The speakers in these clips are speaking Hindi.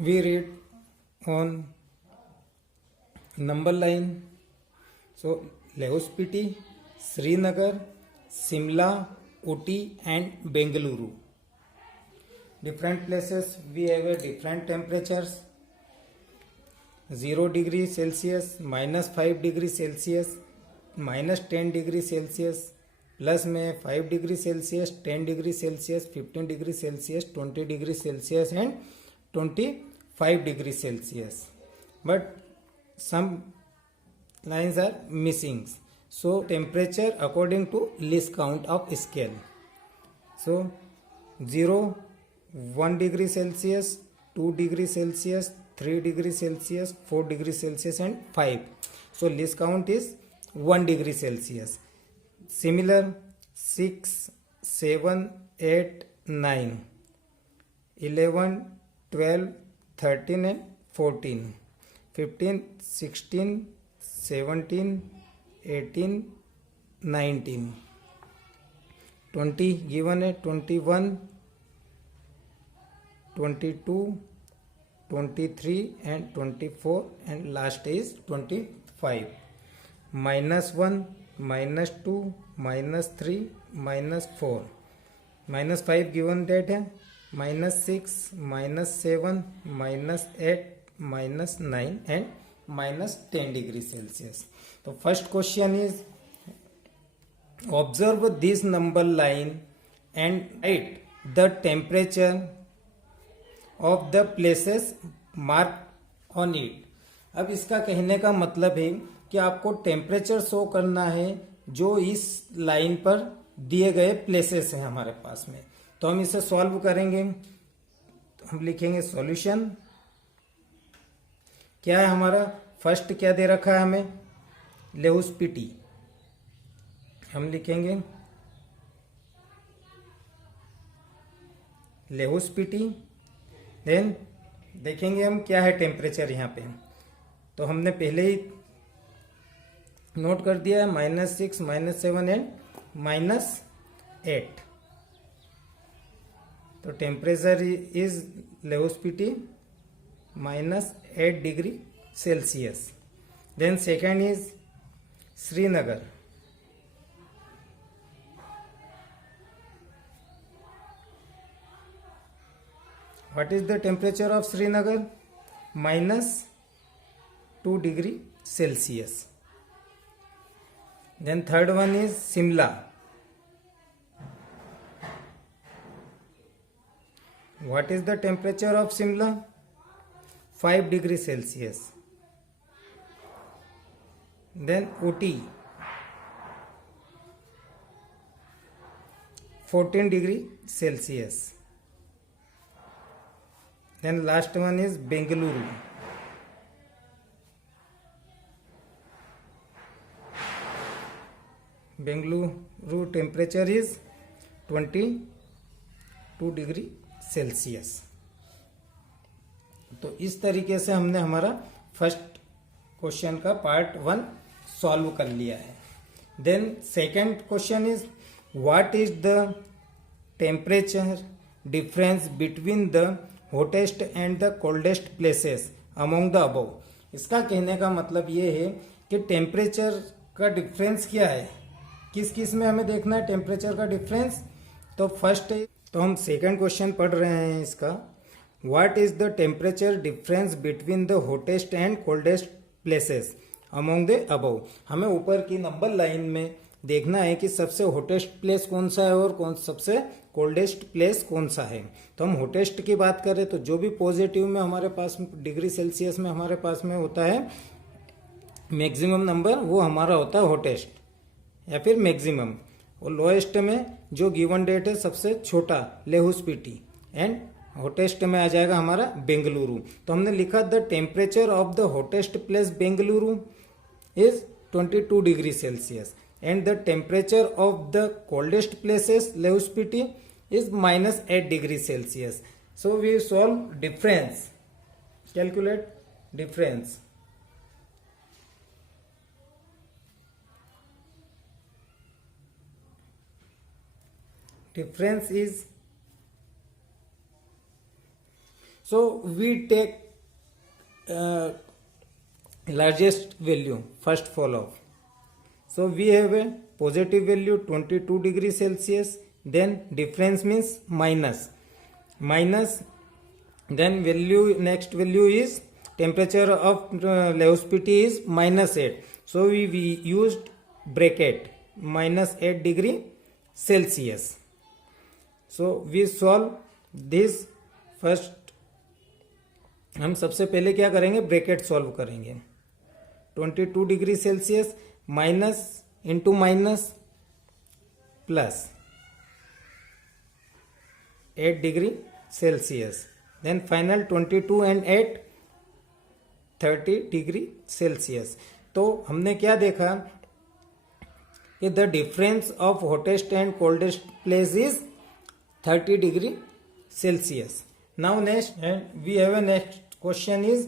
we read on number line. So Lahospiti, Srinagar, Simla, Ooty and Bengaluru. Different places we have a different temperatures. 0 degree Celsius, -5 degree Celsius, -10 degree Celsius, plus में 5 degree Celsius, 10 degree Celsius, 15 degree Celsius, 20 degree Celsius and 25 degree Celsius. But some lines are missing. So temperature according to least count of scale. So 0, 1 degree Celsius, 2 degree Celsius, 3 degree Celsius, 4 degree Celsius and 5. So least count is 1 degree Celsius. Similar 6, 7, 8, 9, 11, 12, 13 and 14, 15, 16, 17, 18, 19, 20 given है, 21, 22, 23 and 24 and last is 25. -1, -2, -3, -4, -5 given date है, -6, -7, -8, -9 and -10 degree Celsius. तो first question is observe this number line and right the temperature of the places mark on it. अब इसका कहने का मतलब है कि आपको टेम्परेचर शो करना है जो इस लाइन पर दिए गए प्लेसेस हैं हमारे पास में. तो हम इसे सॉल्व करेंगे. हम लिखेंगे सॉल्यूशन. क्या है हमारा फर्स्ट, क्या दे रखा है हमें, लेहुस्पिटी. हम लिखेंगे लेहुस्पिटी. देन देखेंगे हम क्या है टेम्परेचर यहाँ पे. तो हमने पहले ही नोट कर दिया है -6, -7 एंड -8. तो temperature is लेहुस्पिटी -8 degree Celsius. Then second is Srinagar. What is the temperature of Srinagar? -2 degree Celsius. Then third one is Simla. What is the temperature of Simla? 5 degree Celsius. Then Ooty 14 degree Celsius. Then last one is Bengaluru. Bengaluru temperature is 22 degree Celsius. तो इस तरीके से हमने हमारा फर्स्ट क्वेश्चन का पार्ट 1 सॉल्व कर लिया है. Then second question is what is the temperature difference between the hottest and the coldest places among the above. इसका कहने का मतलब ये है कि टेम्परेचर का डिफरेंस क्या है, किस किस में हमें देखना है टेम्परेचर का डिफरेंस. तो फर्स्ट, तो हम सेकंड क्वेश्चन पढ़ रहे हैं इसका. What is the temperature difference between the hottest and coldest places among the above? हमें ऊपर की नंबर लाइन में देखना है कि सबसे हॉटेस्ट प्लेस कौन सा है और सबसे कोल्डेस्ट प्लेस कौन सा है. तो हम हॉटेस्ट की बात करें तो जो भी पॉजिटिव में हमारे पास डिग्री सेल्सियस में हमारे पास में होता है मैक्सिमम नंबर, वो हमारा होता है हॉटेस्ट या फिर मैक्सिमम. और लोएस्ट में जो गिवन डेट है सबसे छोटा लेहुस्पिटी एंड हॉटेस्ट में आ जाएगा हमारा बेंगलुरु. तो हमने लिखा the temperature of the hottest place Bengaluru is 22 degree Celsius and the temperature of the coldest places लेहुस्पिटी is -8 degree Celsius. So we solve difference, calculate difference. Difference is, So we take largest value first follow. So we have a positive value 22 degree Celsius, then difference means minus, then value, next value is temperature of Leospiti is -8. So we used bracket -8 degree Celsius. So we solve this first. हम सबसे पहले क्या करेंगे, ब्रैकेट सॉल्व करेंगे. 22 degree Celsius minus into minus plus 8 degree Celsius, then final 22 and 8 30 degree Celsius. तो हमने क्या देखा कि the difference of hottest and coldest place is 30 degree Celsius. Now next, and we have a next question is,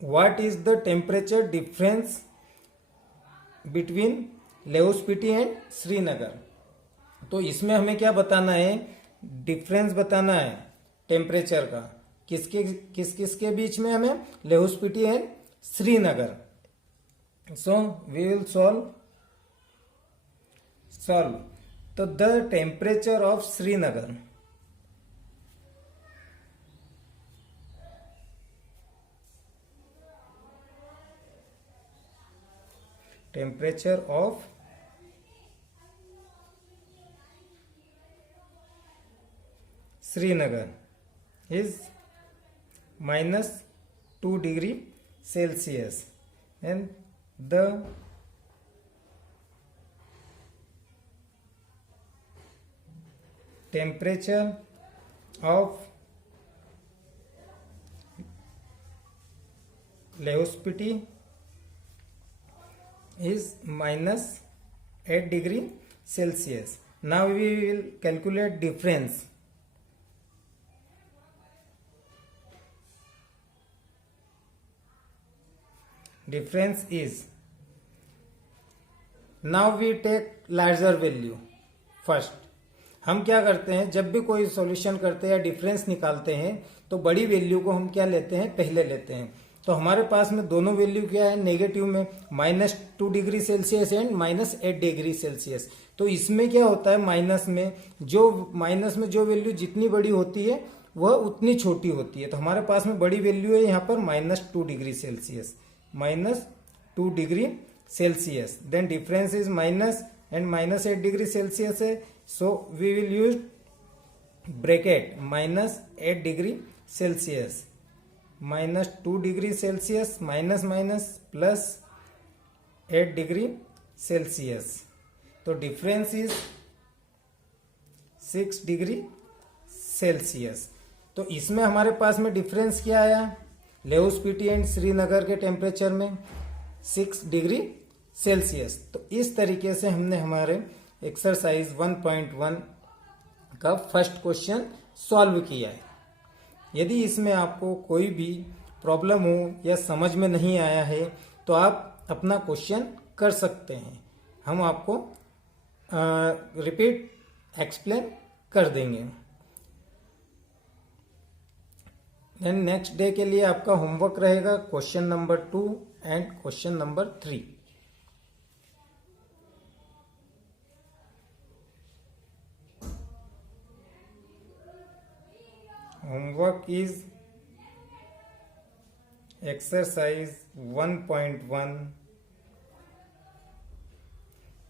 what is the temperature difference between Leospiti and Srinagar? तो इसमें हमें क्या बताना है, डिफरेंस बताना है टेम्परेचर का. किस किसके बीच में, हमें लेहोस्पिटी and Srinagar. So we will solve. तो the temperature of Srinagar, temperature of Srinagar is -2 degree Celsius, and the temperature of Leospiti is -8 degree Celsius. Now we will calculate difference. Difference is, now we take larger value first. हम क्या करते हैं, जब भी कोई सॉल्यूशन करते हैं या डिफरेंस निकालते हैं तो बड़ी वैल्यू को हम क्या लेते हैं, पहले लेते हैं. तो हमारे पास में दोनों वैल्यू क्या है, नेगेटिव में -2 degree Celsius and -8 degree Celsius. तो इसमें क्या होता है, माइनस में जो वैल्यू जितनी बड़ी होती है वह उतनी छोटी होती है. तो हमारे पास में बड़ी वैल्यू है यहाँ पर -2 degree Celsius, -2 degree Celsius. Then difference is minus and -8 degree Celsius है. So we will use bracket -8 degree Celsius, -2 degree Celsius minus minus plus 8 degree Celsius. तो डिफरेंस इज 6 डिग्री सेल्सियस. तो इसमें हमारे पास में डिफरेंस क्या आया, लेहोस्पिटी एंड श्रीनगर के टेम्परेचर में 6 डिग्री सेल्सियस. तो इस तरीके से हमने हमारे एक्सरसाइज 1.1 का फर्स्ट क्वेश्चन सॉल्व किया है. यदि इसमें आपको कोई भी प्रॉब्लम हो या समझ में नहीं आया है तो आप अपना क्वेश्चन कर सकते हैं, हम आपको रिपीट एक्सप्लेन कर देंगे. देन नेक्स्ट डे के लिए आपका होमवर्क रहेगा question number 2 and question number 3. Homework is exercise 1.1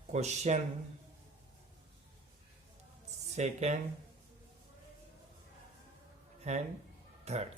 question second and third.